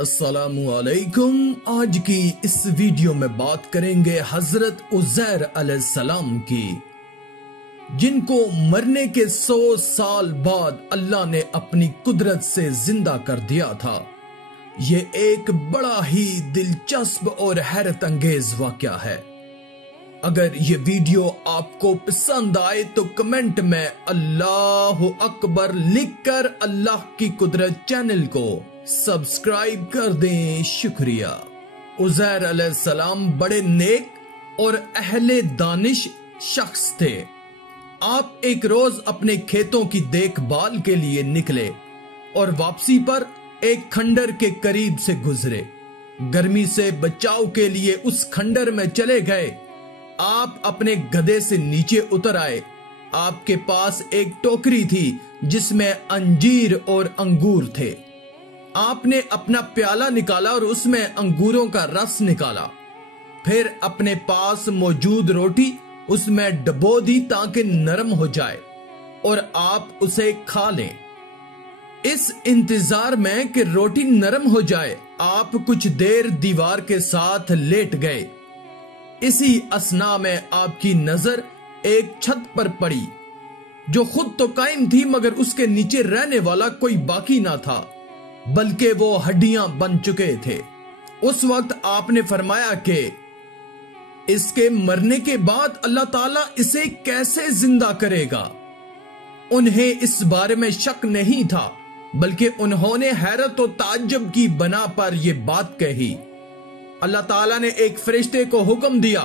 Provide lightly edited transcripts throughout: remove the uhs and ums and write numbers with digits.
अस्सलामुअलैकुम। आज की इस वीडियो में बात करेंगे हजरत उज़ैर अलैहिस्सलाम की, जिनको मरने के 100 साल बाद अल्लाह ने अपनी कुदरत से जिंदा कर दिया था। ये एक बड़ा ही दिलचस्प और हैरत अंगेज वाकया है। अगर ये वीडियो आपको पसंद आए तो कमेंट में अल्लाह अकबर लिखकर अल्लाह की कुदरत चैनल को सब्सक्राइब कर दें। शुक्रिया। उज़ैर अलैहिस्सलाम बड़े नेक और अहले दानिश शख्स थे। आप एक रोज अपने खेतों की देखभाल के लिए निकले और वापसी पर एक खंडर के करीब से गुजरे। गर्मी से बचाव के लिए उस खंडर में चले गए। आप अपने गधे से नीचे उतर आए। आपके पास एक टोकरी थी जिसमें अंजीर और अंगूर थे। आपने अपना प्याला निकाला और उसमें अंगूरों का रस निकाला। फिर अपने पास मौजूद रोटी उसमें डबो दी ताकि नरम हो जाए और आप उसे खा लें। इस इंतजार में कि रोटी नरम हो जाए, आप कुछ देर दीवार के साथ लेट गए। इसी असना में आपकी नजर एक छत पर पड़ी जो खुद तो कायम थी, मगर उसके नीचे रहने वाला कोई बाकी ना था, बल्कि वो हड्डियां बन चुके थे। उस वक्त आपने फरमाया कि इसके मरने के बाद अल्लाह ताला इसे कैसे जिंदा करेगा। उन्हें इस बारे में शक नहीं था, बल्कि उन्होंने हैरत और ताज्जुब की बना पर यह बात कही। अल्लाह ताला ने एक फरिश्ते को हुक्म दिया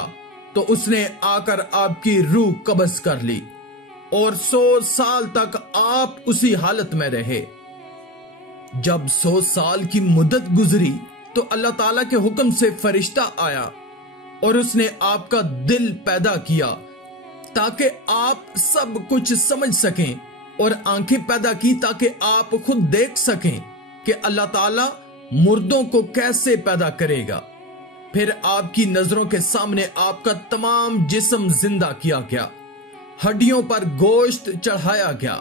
तो उसने आकर आपकी रूह कब्ज कर ली और 100 साल तक आप उसी हालत में रहे। जब 100 साल की मुद्दत गुजरी तो अल्लाह ताला के हुक्म से फरिश्ता आया और उसने आपका दिल पैदा किया ताकि आप सब कुछ समझ सकें, और आंखें पैदा की ताकि आप खुद देख सकें कि अल्लाह ताला मुर्दों को कैसे पैदा करेगा। फिर आपकी नजरों के सामने आपका तमाम जिस्म जिंदा किया गया, हड्डियों पर गोश्त चढ़ाया गया,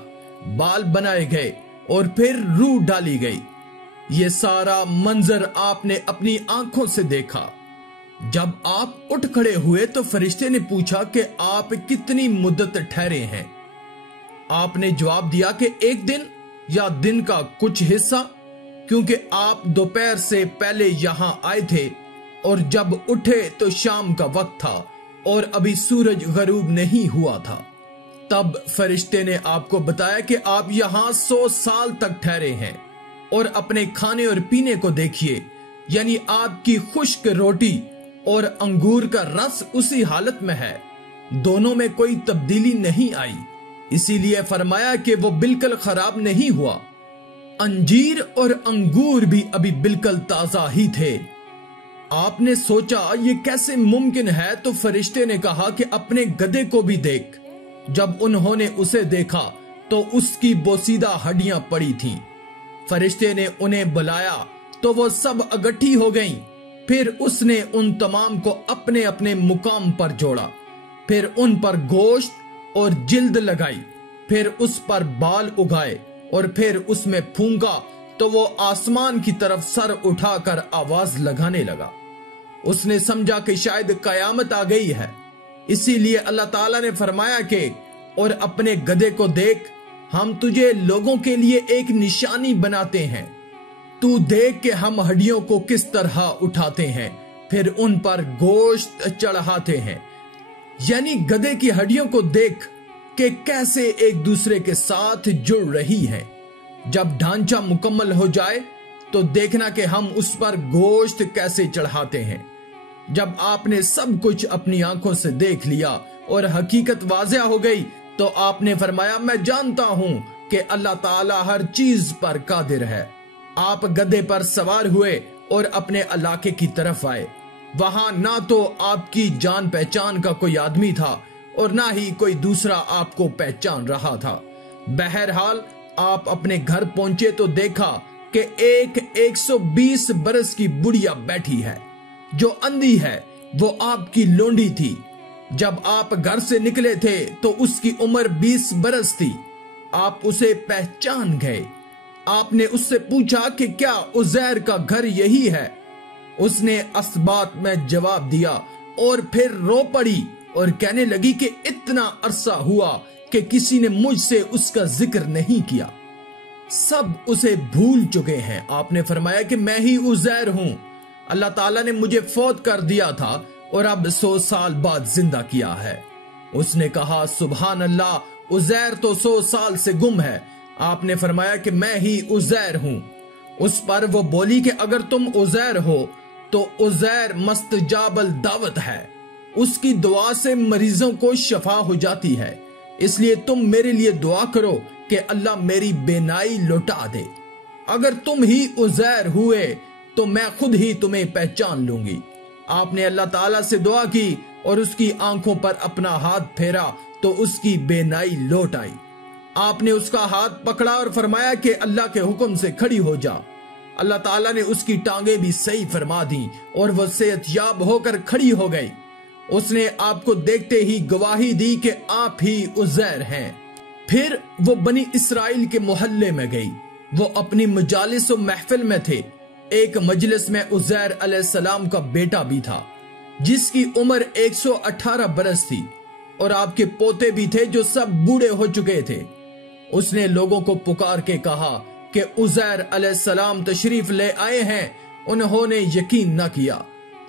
बाल बनाए गए और फिर रूह डाली गई। ये सारा मंजर आपने अपनी आंखों से देखा। जब आप उठ खड़े हुए तो फरिश्ते ने पूछा कि आप कितनी मुद्दत ठहरे हैं। आपने जवाब दिया कि एक दिन या दिन का कुछ हिस्सा, क्योंकि आप दोपहर से पहले यहां आए थे और जब उठे तो शाम का वक्त था और अभी सूरज गरूब नहीं हुआ था। तब फरिश्ते ने आपको बताया कि आप यहाँ 100 साल तक ठहरे हैं और अपने खाने और पीने को देखिए, यानी आपकी खुश्क रोटी और अंगूर का रस उसी हालत में है, दोनों में कोई तब्दीली नहीं आई। इसीलिए फरमाया कि वो बिल्कुल खराब नहीं हुआ। अंजीर और अंगूर भी अभी बिल्कुल ताजा ही थे। आपने सोचा ये कैसे मुमकिन है, तो फरिश्ते ने कहा कि अपने गधे को भी देख। जब उन्होंने उसे देखा तो उसकी बोसीदा हड्डियां पड़ी थीं। फरिश्ते ने उन्हें बुलाया तो वो सब इकट्ठी हो गईं। फिर उसने उन तमाम को अपने अपने मुकाम पर जोड़ा, फिर उन पर गोश्त और जिल्द लगाई, फिर उस पर बाल उगाए और फिर उसमें फूंका तो वो आसमान की तरफ सर उठाकर आवाज लगाने लगा। उसने समझा कि शायद कयामत आ गई है। इसीलिए अल्लाह ताला ने फरमाया कि और अपने गधे को देख, हम तुझे लोगों के लिए एक निशानी बनाते हैं। तू देख के हम हड्डियों को किस तरह उठाते हैं, फिर उन पर गोश्त चढ़ाते हैं। यानी गधे की हड्डियों को देख के कैसे एक दूसरे के साथ जुड़ रही हैं। जब ढांचा मुकम्मल हो जाए तो देखना कि हम उस पर गोश्त कैसे चढ़ाते हैं। जब आपने सब कुछ अपनी आंखों से देख लिया और हकीकत वाज़ेह हो गई तो आपने फरमाया, मैं जानता हूं कि अल्लाह ताला हर चीज पर कादिर है। आप गधे पर सवार हुए और अपने इलाके की तरफ आए। वहां ना तो आपकी जान पहचान का कोई आदमी था और ना ही कोई दूसरा आपको पहचान रहा था। बहरहाल आप अपने घर पहुंचे तो देखा कि एक 120 बरस की बुढ़िया बैठी है जो अंधी है। वो आपकी लोंडी थी। जब आप घर से निकले थे तो उसकी उम्र 20 बरस थी। आप उसे पहचान गए। आपने उससे पूछा कि क्या उज़ैर का घर यही है? उसने असबात में जवाब दिया और फिर रो पड़ी और कहने लगी कि इतना अरसा हुआ कि किसी ने मुझसे उसका जिक्र नहीं किया, सब उसे भूल चुके हैं। आपने फरमाया कि मैं ही उज़ैर हूं, अल्लाह ताला ने मुझे फौत कर दिया था और अब 100 साल बाद जिंदा किया है। उसने कहा सुभान अल्लाह, उज़ैर तो 100 साल से गुम है। आपने फरमाया कि मैं ही उज़ैर हूं। उस पर वो बोली कि अगर तुम उज़ैर हो तो उज़ैर मस्तजाबल दावत है, उसकी दुआ से मरीजों को शफा हो जाती है, इसलिए तुम मेरे लिए दुआ करो कि अल्लाह मेरी बेनाई लौटा दे। अगर तुम ही उज़ैर हुए तो मैं खुद ही तुम्हें पहचान लूंगी। आपने अल्लाह ताला से दुआ की और उसकी आंखों पर अपना हाथ फेरा तो उसकी बेनाई लौट आई। आपने उसका हाथ पकड़ा और फरमाया कि अल्लाह के हुक्म से खड़ी हो जा। अल्लाह ताला ने उसकी टांगे भी सही फरमा दी और वह सेहतयाब होकर खड़ी हो गई। उसने आपको देखते ही गवाही दी कि आप ही उज़ैर हैं। फिर वो बनी इसराइल के मोहल्ले में गई। वो अपनी मजालिस और महफिल में थे। एक मजलिस में उज़ैर अलैहिस्सलाम का बेटा भी था जिसकी उम्र 118 बरस थी और आपके पोते भी थे जो सब बूढ़े हो चुके थे। उसने लोगों को पुकार के कहा कि उज़ैर अलैहिस्सलाम तशरीफ ले आए हैं। उन्होंने यकीन न किया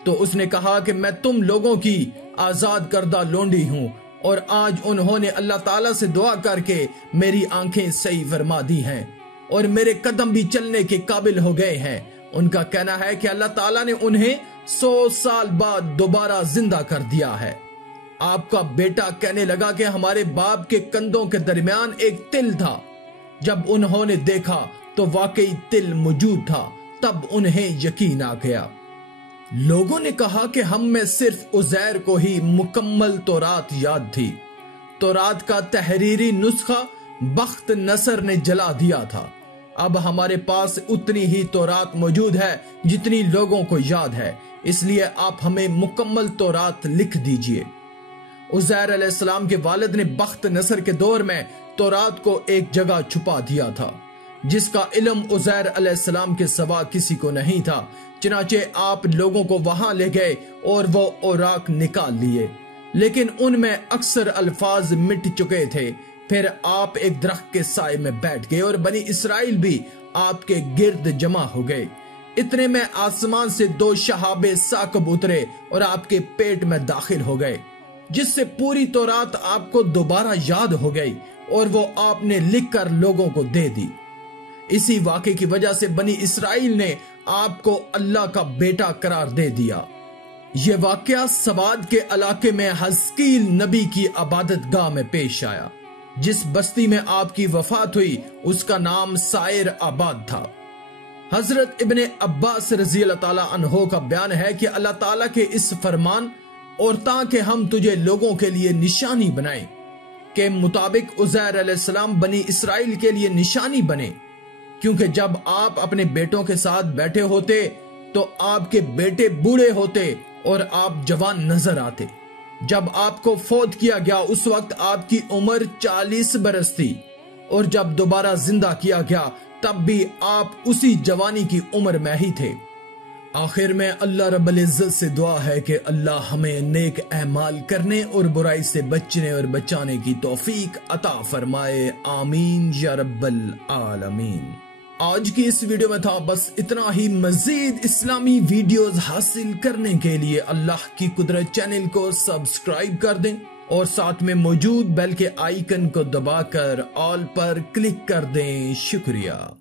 तो उसने कहा कि मैं तुम लोगों की आजाद करदा लोंडी हूं और आज उन्होंने अल्लाह ताला से दुआ करके मेरी आंखें सही फरमा दी हैं और मेरे कदम भी चलने के काबिल हो गए हैं। उनका कहना है कि अल्लाह ताला ने उन्हें 100 साल बाद दोबारा जिंदा कर दिया है। आपका बेटा कहने लगा कि हमारे बाप के कंधों के दरमियान एक तिल था। जब उन्होंने देखा तो वाकई तिल मौजूद था। तब उन्हें यकीन आ गया। लोगों ने कहा कि हम में सिर्फ उज़ैर को ही मुकम्मल तौरात याद थी। तौरात का तहरीरी नुस्खा बख्त नसर ने जला दिया था। अब हमारे पास उतनी ही तौरात मौजूद है जितनी लोगों को याद है, इसलिए आप हमें मुकम्मल तौरात लिख दीजिए। उज़ैर अलैहिस्सलाम के वालिद ने बख्त नसर के दौर में तौरात को एक जगह छुपा दिया था जिसका इल्म उज़ैर अलैहिस्सलाम के सिवा किसी को नहीं था। चनाचे आप लोगों को वहां ले गए और वो औराक निकाल लिए, लेकिन उनमें अक्सर अल्फाज मिट चुके थे। फिर आप एक दरख्त के साए में बैठ गए और बनी इसराइल भी आपके गिर्द जमा हो गए। इतने में आसमान से 2 शहाबे साकब उतरे और आपके पेट में दाखिल हो गए, जिससे पूरी तौरात आपको दोबारा याद हो गई और वो आपने लिखकर लोगों को दे दी। इसी वाक़े की वजह से बनी इसराइल ने आपको अल्लाह का बेटा करार दे दिया। ये वाक़या सवाद के इलाके में हज़कील नबी की इबादत गाह में पेश आया। जिस बस्ती में आपकी वफात हुई उसका नाम साइर आबाद था। हजरत इब्ने अब्बास रज़ी अल्लाह ताला अन्हो का बयान है कि अल्लाह ताला के इस फरमान और ताकि हम तुझे लोगों के लिए निशानी बनाएं के मुताबिक उज़ैर अलैहिस्सलाम बनी इसराइल के लिए निशानी बने, क्योंकि जब आप अपने बेटों के साथ बैठे होते तो आपके बेटे बूढ़े होते और आप जवान नजर आते। जब आपको फौत किया गया उस वक्त आपकी उम्र 40 बरस थी और जब दोबारा जिंदा किया गया तब भी आप उसी जवानी की उम्र में ही थे। आखिर में अल्लाह रब्बुल इज्जत से दुआ है कि अल्लाह हमें नेक अमाल करने और बुराई से बचने और बचाने की तौफीक अता फरमाए। आमीन या रब्बल आलमीन। आज की इस वीडियो में था बस इतना ही। मजीद इस्लामी वीडियोस हासिल करने के लिए अल्लाह की कुदरत चैनल को सब्सक्राइब कर दें और साथ में मौजूद बेल के आइकन को दबाकर ऑल पर क्लिक कर दें। शुक्रिया।